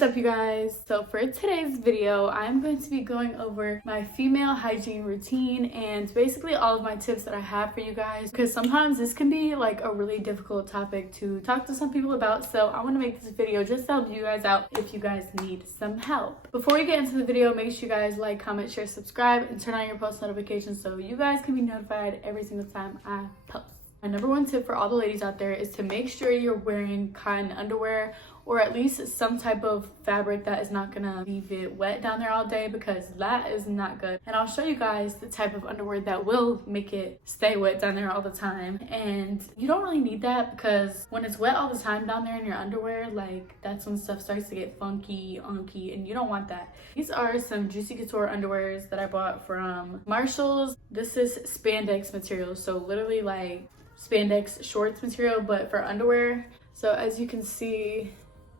What's up, you guys? So for today's video, I'm going to be going over my female hygiene routine and basically all of my tips that I have for you guys, because sometimes this can be like a really difficult topic to talk to some people about. So I want to make this video just to help you guys out if you guys need some help. Before we get into the video, make sure you guys like, comment, share, subscribe, and turn on your post notifications so you guys can be notified every single time I post. My number one tip for all the ladies out there is to make sure you're wearing cotton underwear, or at least some type of fabric that is not gonna leave it wet down there all day, because that is not good. And I'll show you guys the type of underwear that will make it stay wet down there all the time. And you don't really need that, because when it's wet all the time down there in your underwear, like that's when stuff starts to get funky, unky, and you don't want that. These are some Juicy Couture underwears that I bought from Marshall's. This is spandex material, so literally like spandex shorts material, but for underwear. So as you can see,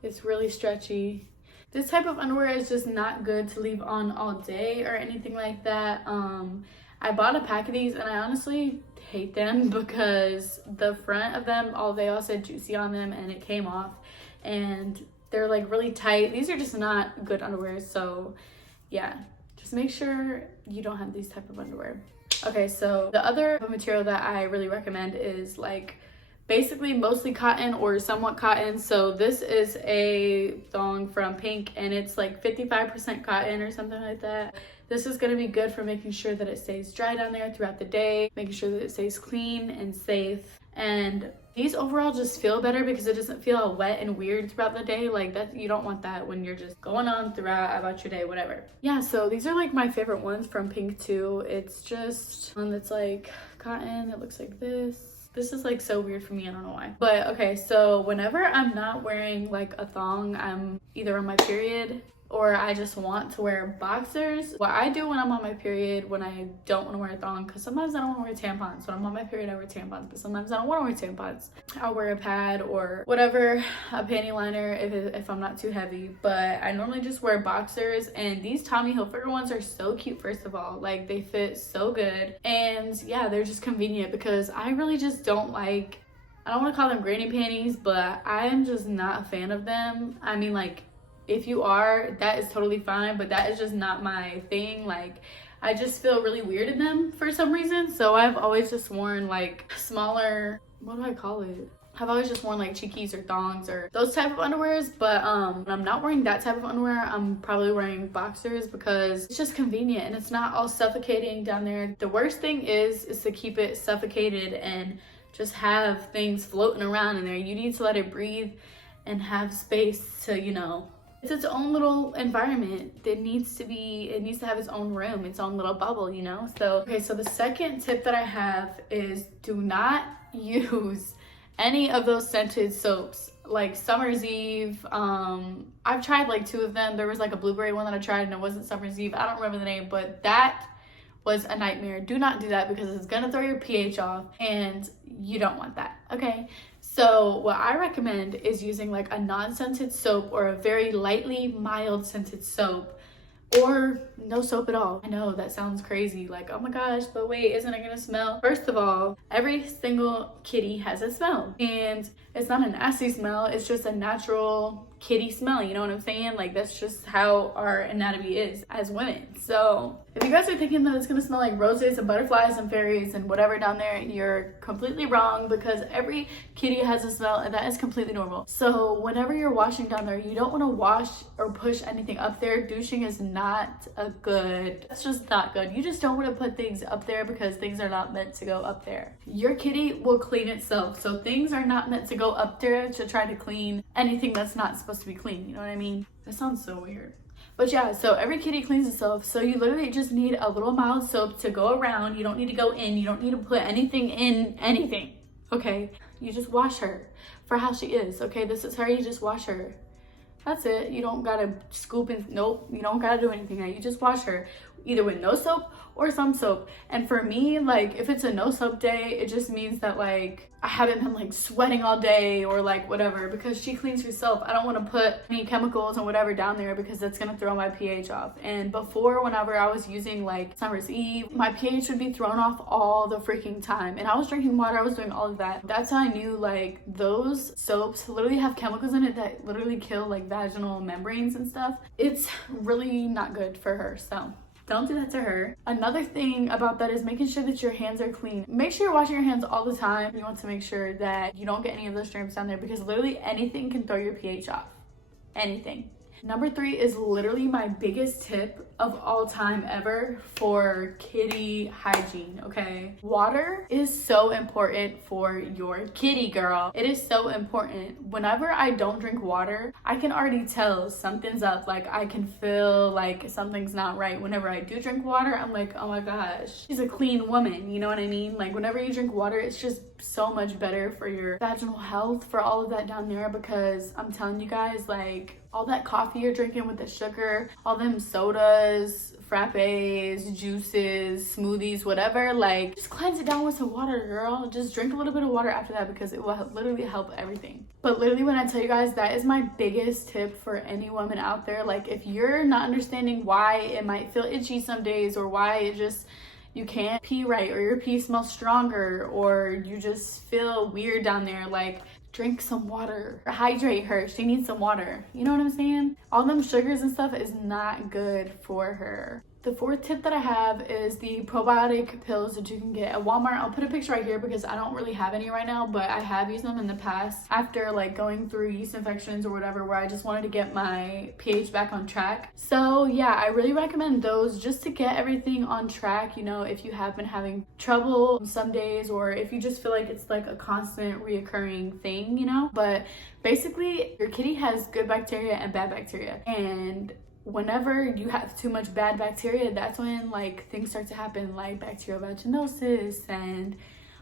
it's really stretchy. This type of underwear is just not good to leave on all day or anything like that. I bought a pack of these and I honestly hate them because the front of them, they all said Juicy on them, and it came off, and they're like really tight. These are just not good underwear. So yeah, just make sure you don't have these type of underwear. Okay, so the other material that I really recommend is like basically mostly cotton or somewhat cotton. So this is a thong from Pink, and it's like 55% cotton or something like that. This is going to be good for making sure that it stays dry down there throughout the day, making sure that it stays clean and safe. And these overall just feel better because it doesn't feel all wet and weird throughout the day. Like that, you don't want that when you're just going on throughout about your day, whatever. Yeah, so these are like my favorite ones from Pink too. It's just one that's like cotton. It looks like this. This is like so weird for me, I don't know why. But okay, so whenever I'm not wearing like a thong, I'm either on my period or I just want to wear boxers. What I do when I'm on my period, when I don't want to wear a thong, because sometimes I don't want to wear tampons. When I'm on my period, I wear tampons, but sometimes I don't want to wear tampons. I'll wear a pad or whatever, a panty liner if I'm not too heavy. But I normally just wear boxers, and these Tommy Hilfiger ones are so cute, first of all. Like, they fit so good. And yeah, they're just convenient because I really just don't like, I don't want to call them granny panties, but I am just not a fan of them. I mean, like, if you are, that is totally fine, but that is just not my thing. Like, I just feel really weird in them for some reason. So I've always just worn like smaller, what do I call it? I've always just worn like cheekies or thongs or those type of underwears. But when I'm not wearing that type of underwear, I'm probably wearing boxers because it's just convenient and it's not all suffocating down there. The worst thing is to keep it suffocated and just have things floating around in there. You need to let it breathe and have space to, you know, it's its own little environment. It needs to have its own room, its own little bubble, you know? So, okay, so the second tip that I have is do not use any of those scented soaps, like Summer's Eve. I've tried like 2 of them. There was like a blueberry one that I tried and it wasn't Summer's Eve. I don't remember the name, but that was a nightmare. Do not do that because it's gonna throw your pH off and you don't want that, okay? So what I recommend is using like a non-scented soap or a very lightly mild scented soap, or no soap at all. I know that sounds crazy, like, oh my gosh, but wait, isn't it gonna smell? First of all, every single kitty has a smell, and it's not a nasty smell, it's just a natural kitty smell, you know what I'm saying? Like, that's just how our anatomy is as women. So if you guys are thinking that it's gonna smell like roses and butterflies and fairies and whatever down there, you're completely wrong, because every kitty has a smell and that is completely normal. So whenever you're washing down there, you don't want to wash or push anything up there. Douching is not it's just not good. You just don't want to put things up there because things are not meant to go up there. Your kitty will clean itself, so things are not meant to go up there to try to clean anything that's not supposed to be clean, you know what I mean? That sounds so weird. But yeah, so every kitty cleans itself, so you literally just need a little mild soap to go around. You don't need to go in, you don't need to put anything in anything, okay? You just wash her for how she is, okay? This is her, you just wash her. That's it. You don't gotta scoop and nope, you don't gotta do anything. You just wash her either with no soap or some soap. And for me, like if it's a no soap day, it just means that like I haven't been like sweating all day or like whatever, because she cleans herself. I don't want to put any chemicals and whatever down there because that's gonna throw my pH off. And before, whenever I was using like Summer's Eve, my pH would be thrown off all the freaking time, and I was drinking water, I was doing all of that. That's how I knew like those soaps literally have chemicals in it that literally kill like vaginal membranes and stuff. It's really not good for her, so don't do that to her. Another thing about that is making sure that your hands are clean. Make sure you're washing your hands all the time. You want to make sure that you don't get any of those germs down there, because literally anything can throw your pH off. Anything. Number 3 is literally my biggest tip of all time ever for kitty hygiene, okay? Water is so important for your kitty, girl. It is so important. Whenever I don't drink water, I can already tell something's up. Like I can feel like something's not right. Whenever I do drink water, I'm like, oh my gosh, she's a clean woman, you know what I mean? Like whenever you drink water, it's just so much better for your vaginal health, for all of that down there, because I'm telling you guys, like all that coffee you're drinking with the sugar, all them sodas, frappes, juices, smoothies, whatever, like just cleanse it down with some water, girl. Just drink a little bit of water after that, because it will literally help everything. But literally when I tell you guys, that is my biggest tip for any woman out there. Like if you're not understanding why it might feel itchy some days, or why it just you can't pee right, or your pee smells stronger, or you just feel weird down there, like drink some water. Hydrate her. She needs some water. You know what I'm saying? All them sugars and stuff is not good for her. The 4th tip that I have is the probiotic pills that you can get at Walmart. I'll put a picture right here because I don't really have any right now, but I have used them in the past after like going through yeast infections or whatever, where I just wanted to get my pH back on track. So yeah, I really recommend those just to get everything on track. You know, if you have been having trouble some days, or if you just feel like it's like a constant reoccurring thing, you know. But basically your kitty has good bacteria and bad bacteria, and whenever you have too much bad bacteria, that's when like things start to happen, like bacterial vaginosis and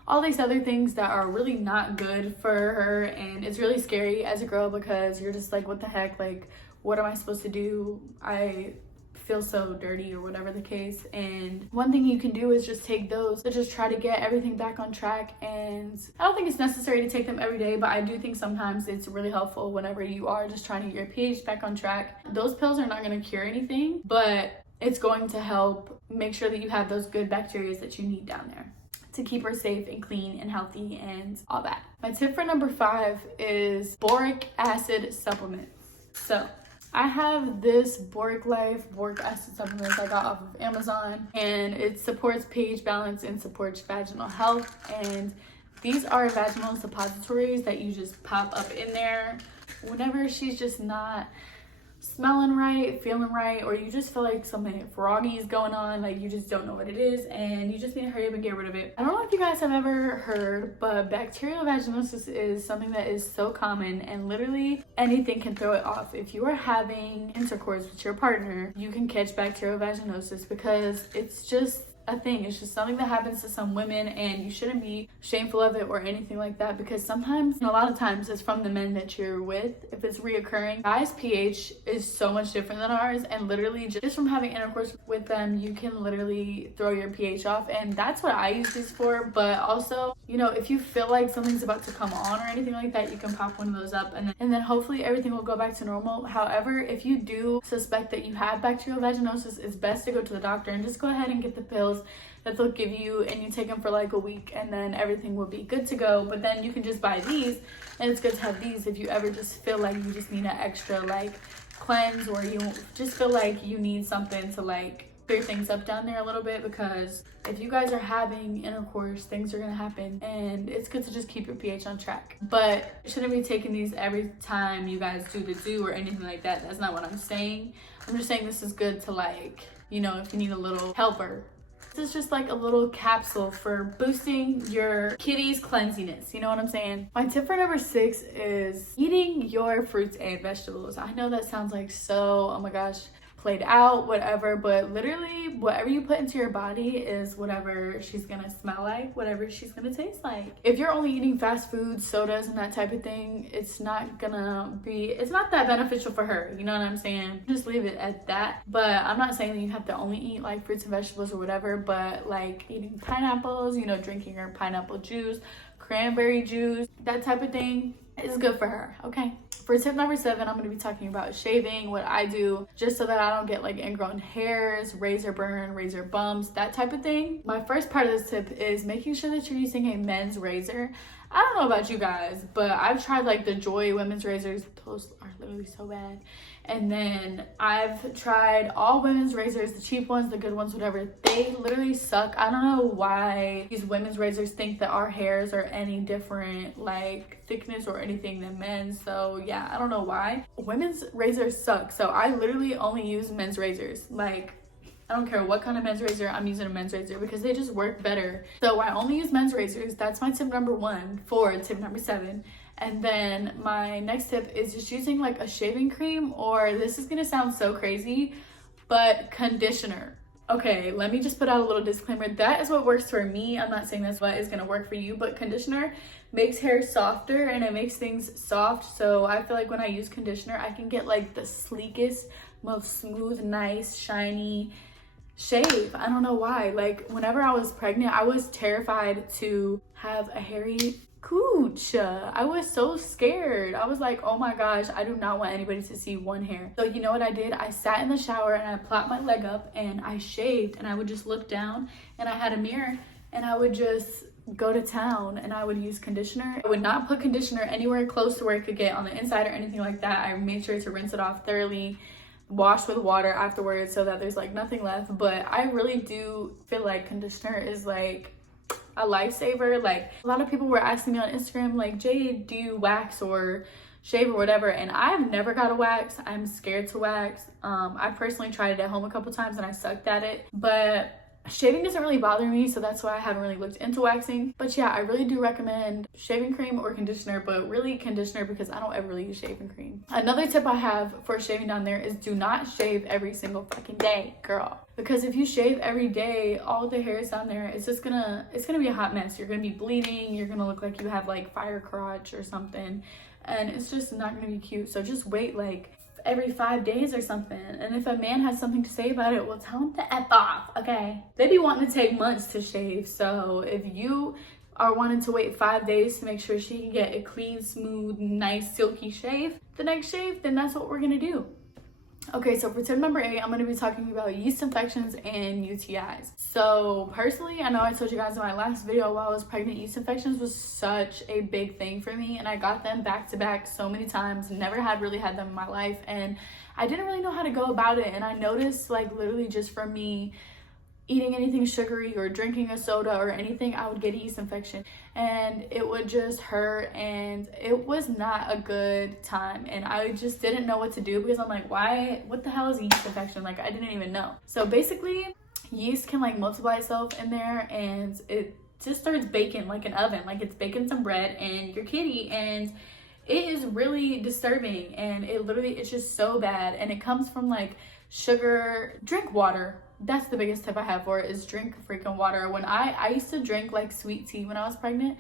all these other things that are really not good for her. And it's really scary as a girl, because you're just like, what the heck, like what am I supposed to do? I feel so dirty, or whatever the case. And one thing you can do is just take those to just try to get everything back on track. And I don't think it's necessary to take them every day, but I do think sometimes it's really helpful whenever you are just trying to get your pH back on track. Those pills are not going to cure anything, but it's going to help make sure that you have those good bacteria that you need down there to keep her safe and clean and healthy and all that. My tip for number 5 is boric acid supplements. So I have this boric acid supplements I got off of Amazon, and it supports pH balance and supports vaginal health. And these are vaginal suppositories that you just pop up in there whenever she's just not smelling right, feeling right, or you just feel like something froggy is going on, like you just don't know what it is, and you just need to hurry up and get rid of it. I don't know if you guys have ever heard, but bacterial vaginosis is something that is so common, and literally anything can throw it off. If you are having intercourse with your partner, you can catch bacterial vaginosis, because it's just a thing. It's just something that happens to some women, and you shouldn't be shameful of it or anything like that, because sometimes, and a lot of times, it's from the men that you're with. If it's reoccurring, guys' pH is so much different than ours, and literally just from having intercourse with them, you can literally throw your pH off. And that's what I use these for. But also, you know, if you feel like something's about to come on or anything like that, you can pop one of those up, and then hopefully everything will go back to normal. However, if you do suspect that you have bacterial vaginosis, it's best to go to the doctor and just go ahead and get the pills that they'll give you, and you take them for like a week, and then everything will be good to go. But then you can just buy these, and it's good to have these if you ever just feel like you just need an extra like cleanse, or you just feel like you need something to like clear things up down there a little bit. Because if you guys are having intercourse, things are gonna happen, and it's good to just keep your pH on track. But you shouldn't be taking these every time you guys do the do or anything like that. That's not what I'm saying. I'm just saying this is good to, like, you know, if you need a little helper. This is just like a little capsule for boosting your kitty's cleansiness. You know what I'm saying? My tip for number 6 is eating your fruits and vegetables. I know that sounds like so, oh my gosh, played out, whatever, but literally whatever you put into your body is whatever she's gonna smell like, whatever she's gonna taste like. If you're only eating fast food, sodas, and that type of thing, it's not that beneficial for her, you know what I'm saying? Just leave it at that. But I'm not saying that you have to only eat like fruits and vegetables or whatever, but like eating pineapples, you know, drinking her pineapple juice, cranberry juice, that type of thing is good for her, okay? For tip number 7, I'm going to be talking about shaving, what I do just so that I don't get like ingrown hairs, razor burn, razor bumps, that type of thing. My first part of this tip is making sure that you're using a men's razor. I don't know about you guys, but I've tried like the Joy women's razors. Those are literally so bad. And then I've tried all women's razors, the cheap ones, the good ones, whatever. They literally suck. I don't know why these women's razors think that our hairs are any different, like thickness or anything than men's. So yeah, I don't know why. Women's razors suck. So I literally only use men's razors. Like, I don't care what kind of men's razor, I'm using a men's razor because they just work better. So I only use men's razors. That's my tip number 1 for tip number 7. And then my next tip is just using like a shaving cream, or this is gonna sound so crazy, but conditioner. Okay, let me just put out a little disclaimer. That is what works for me. I'm not saying that's what is gonna work for you, but conditioner makes hair softer and it makes things soft. So I feel like when I use conditioner, I can get like the sleekest, most smooth, nice, shiny shave. I don't know why. Like whenever I was pregnant, I was terrified to have a hairy cooch. I was so scared. I was like, oh my gosh, I do not want anybody to see one hair. So you know what I did? I sat in the shower and I plopped my leg up and I shaved, and I would just look down and I had a mirror and I would just go to town and I would use conditioner. I would not put conditioner anywhere close to where it could get on the inside or anything like that. I made sure to rinse it off thoroughly, wash with water afterwards so that there's like nothing left. But I really do feel like conditioner is like a lifesaver. Like a lot of people were asking me on Instagram like, Jade, do you wax or shave or whatever? And I've never got a wax. I'm scared to wax. I personally tried it at home a couple times and I sucked at it, but shaving doesn't really bother me, so that's why I haven't really looked into waxing. But yeah, I really do recommend shaving cream or conditioner, but really conditioner because I don't ever really use shaving cream. Another tip I have for shaving down there is do not shave every single fucking day, girl. Because if you shave every day, all the hairs down there, it's gonna be a hot mess. You're gonna be bleeding, you're gonna look like you have like fire crotch or something, and it's just not gonna be cute. So just wait like every 5 days or something. And if a man has something to say about it, well, tell him to F off, okay? They be wanting to take months to shave. So if you are wanting to wait 5 days to make sure she can get a clean, smooth, nice, silky shave, the next shave, then that's what we're gonna do. Okay, so for tip number 8, I'm going to be talking about yeast infections and UTIs. So personally, I know I told you guys in my last video while I was pregnant, yeast infections was such a big thing for me, and I got them back to back so many times, never had really had them in my life, and I didn't really know how to go about it. And I noticed like literally just from me eating anything sugary or drinking a soda or anything, I would get a yeast infection and it would just hurt, and it was not a good time. And I just didn't know what to do because I'm like, what the hell is a yeast infection? Like, I didn't even know. So basically, yeast can like multiply itself in there and it just starts baking like an oven, like it's baking some bread and your kitty, and it is really disturbing, and it's just so bad. And it comes from like sugar. Drink water. That's the biggest tip I have for it, is drink freaking water. When I used to drink like sweet tea when I was pregnant,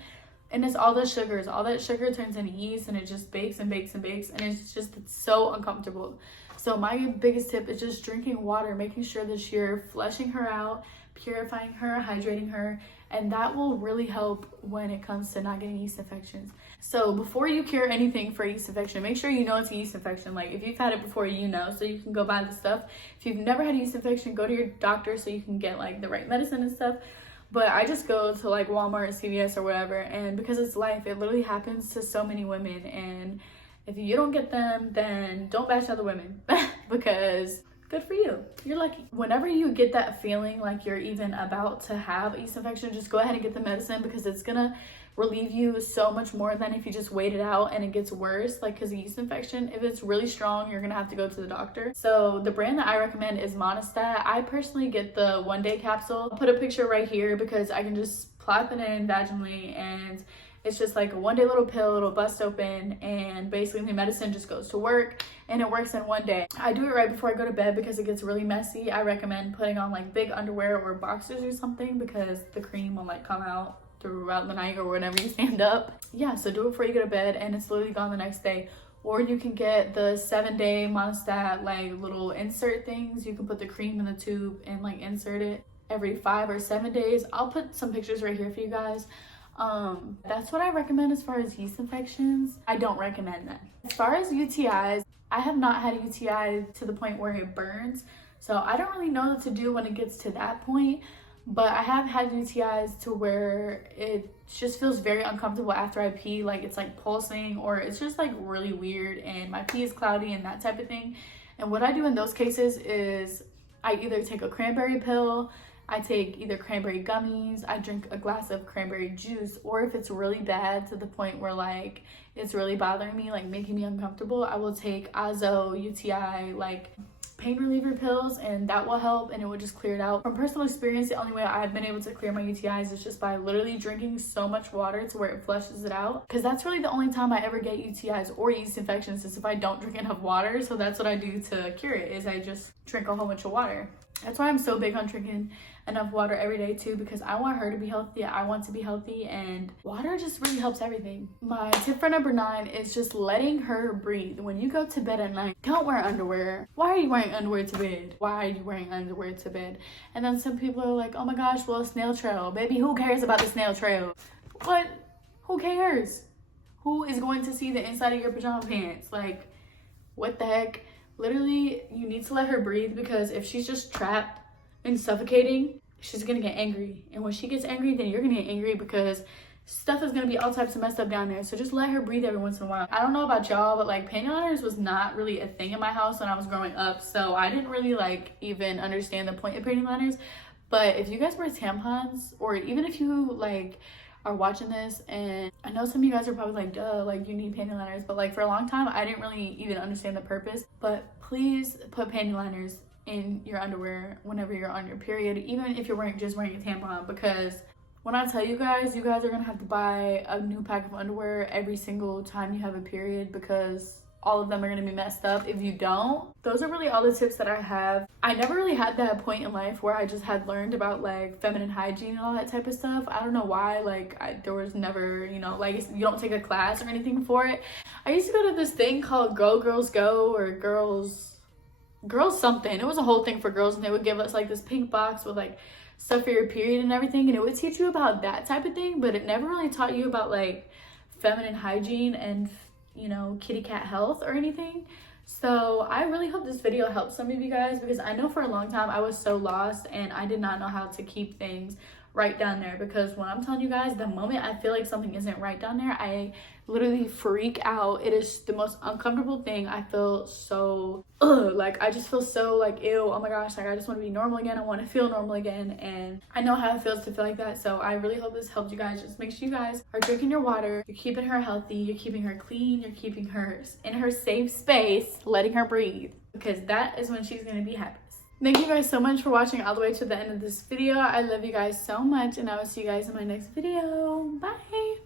and it's all the sugars. All that sugar turns into yeast and it just bakes and bakes and bakes, and it's so uncomfortable. So my biggest tip is just drinking water, making sure that you're flushing her out, purifying her, hydrating her, and that will really help when it comes to not getting yeast infections. So before you cure anything for yeast infection, make sure you know it's a yeast infection. Like if you've had it before, you know, so you can go buy the stuff. If you've never had a yeast infection, go to your doctor so you can get like the right medicine and stuff. But I just go to like Walmart, CVS or whatever, and because it's life, it literally happens to so many women, and if you don't get them, then don't bash other women because good for you. You're lucky. Whenever you get that feeling like you're even about to have a yeast infection, just go ahead and get the medicine because it's gonna relieve you so much more than if you just wait it out and it gets worse. Like, because a yeast infection, if it's really strong, you're gonna have to go to the doctor. So the brand that I recommend is Monistat. I personally get the 1-day capsule. I'll put a picture right here because I can just plop it in vaginally and It's just like a one-day little pill, it'll bust open, and basically the medicine just goes to work, and it works in one day. I do it right before I go to bed because it gets really messy. I recommend putting on like big underwear or boxers or something because the cream will like come out throughout the night or whenever you stand up. Yeah, so do it before you go to bed, and it's literally gone the next day. Or you can get the 7-day monostat like little insert things. You can put the cream in the tube and like insert it every 5 or 7 days. I'll put some pictures right here for you guys. That's what I recommend as far as yeast infections. I don't recommend that. As far as UTIs, I have not had a UTI to the point where it burns, so I don't really know what to do when it gets to that point. But I have had UTIs to where it just feels very uncomfortable after I pee, like it's like pulsing, or it's just like really weird and my pee is cloudy and that type of thing. And what I do in those cases is I either take a cranberry pill, I take either cranberry gummies, I drink a glass of cranberry juice, or if it's really bad to the point where like it's really bothering me, like making me uncomfortable, I will take Azo UTI like pain reliever pills, and that will help, and it will just clear it out. From personal experience, the only way I've been able to clear my UTIs is just by literally drinking so much water to where it flushes it out, because that's really the only time I ever get UTIs or yeast infections is if I don't drink enough water. So that's what I do to cure it, is I just drink a whole bunch of water. That's why I'm so big on drinking enough water every day too, because I want her to be healthy, I want to be healthy, and water just really helps everything. My tip for number 9 is just letting her breathe. When you go to bed at night, don't wear underwear. Why are you wearing underwear to bed? Why are you wearing underwear to bed? And then some people are like, oh my gosh, well, snail trail. Baby, who cares about the snail trail? What? Who cares? Who is going to see the inside of your pajama pants? Like, what the heck? Literally, you need to let her breathe, because if she's just trapped and suffocating, she's gonna get angry. And when she gets angry, then you're gonna get angry, because stuff is gonna be all types of messed up down there. So just let her breathe every once in a while. I don't know about y'all, but like panty liners was not really a thing in my house when I was growing up. So I didn't really like even understand the point of panty liners. But if you guys wear tampons, or even if you like are watching this, and I know some of you guys are probably like, duh, like you need panty liners, but like for a long time I didn't really even understand the purpose. But please put panty liners in your underwear whenever you're on your period, even if you're just wearing a tampon, because when I tell you guys are gonna have to buy a new pack of underwear every single time you have a period, because all of them are gonna be messed up if you don't. Those are really all the tips that I have. I never really had that point in life where I just had learned about like feminine hygiene and all that type of stuff. I don't know why, like there was never, you know, like you don't take a class or anything for it. I used to go to this thing called Go Girls Go, or Girls something. It was a whole thing for girls, and they would give us like this pink box with like stuff for your period and everything, and it would teach you about that type of thing, but it never really taught you about like feminine hygiene and, you know, kitty cat health or anything. So I really hope this video helps some of you guys, because I know for a long time I was so lost and I did not know how to keep things right down there. Because when I'm telling you guys, the moment I feel like something isn't right down there, I literally freak out. It is the most uncomfortable thing. I feel so like I just feel so like, ew, oh my gosh, like I just want to be normal again. I want to feel normal again, and I know how it feels to feel like that. So I really hope this helped you guys. Just make sure you guys are drinking your water, you're keeping her healthy, you're keeping her clean, you're keeping her in her safe space, letting her breathe, because that is when she's going to be happy. Thank you guys so much for watching all the way to the end of this video. I love you guys so much, and I will see you guys in my next video. Bye.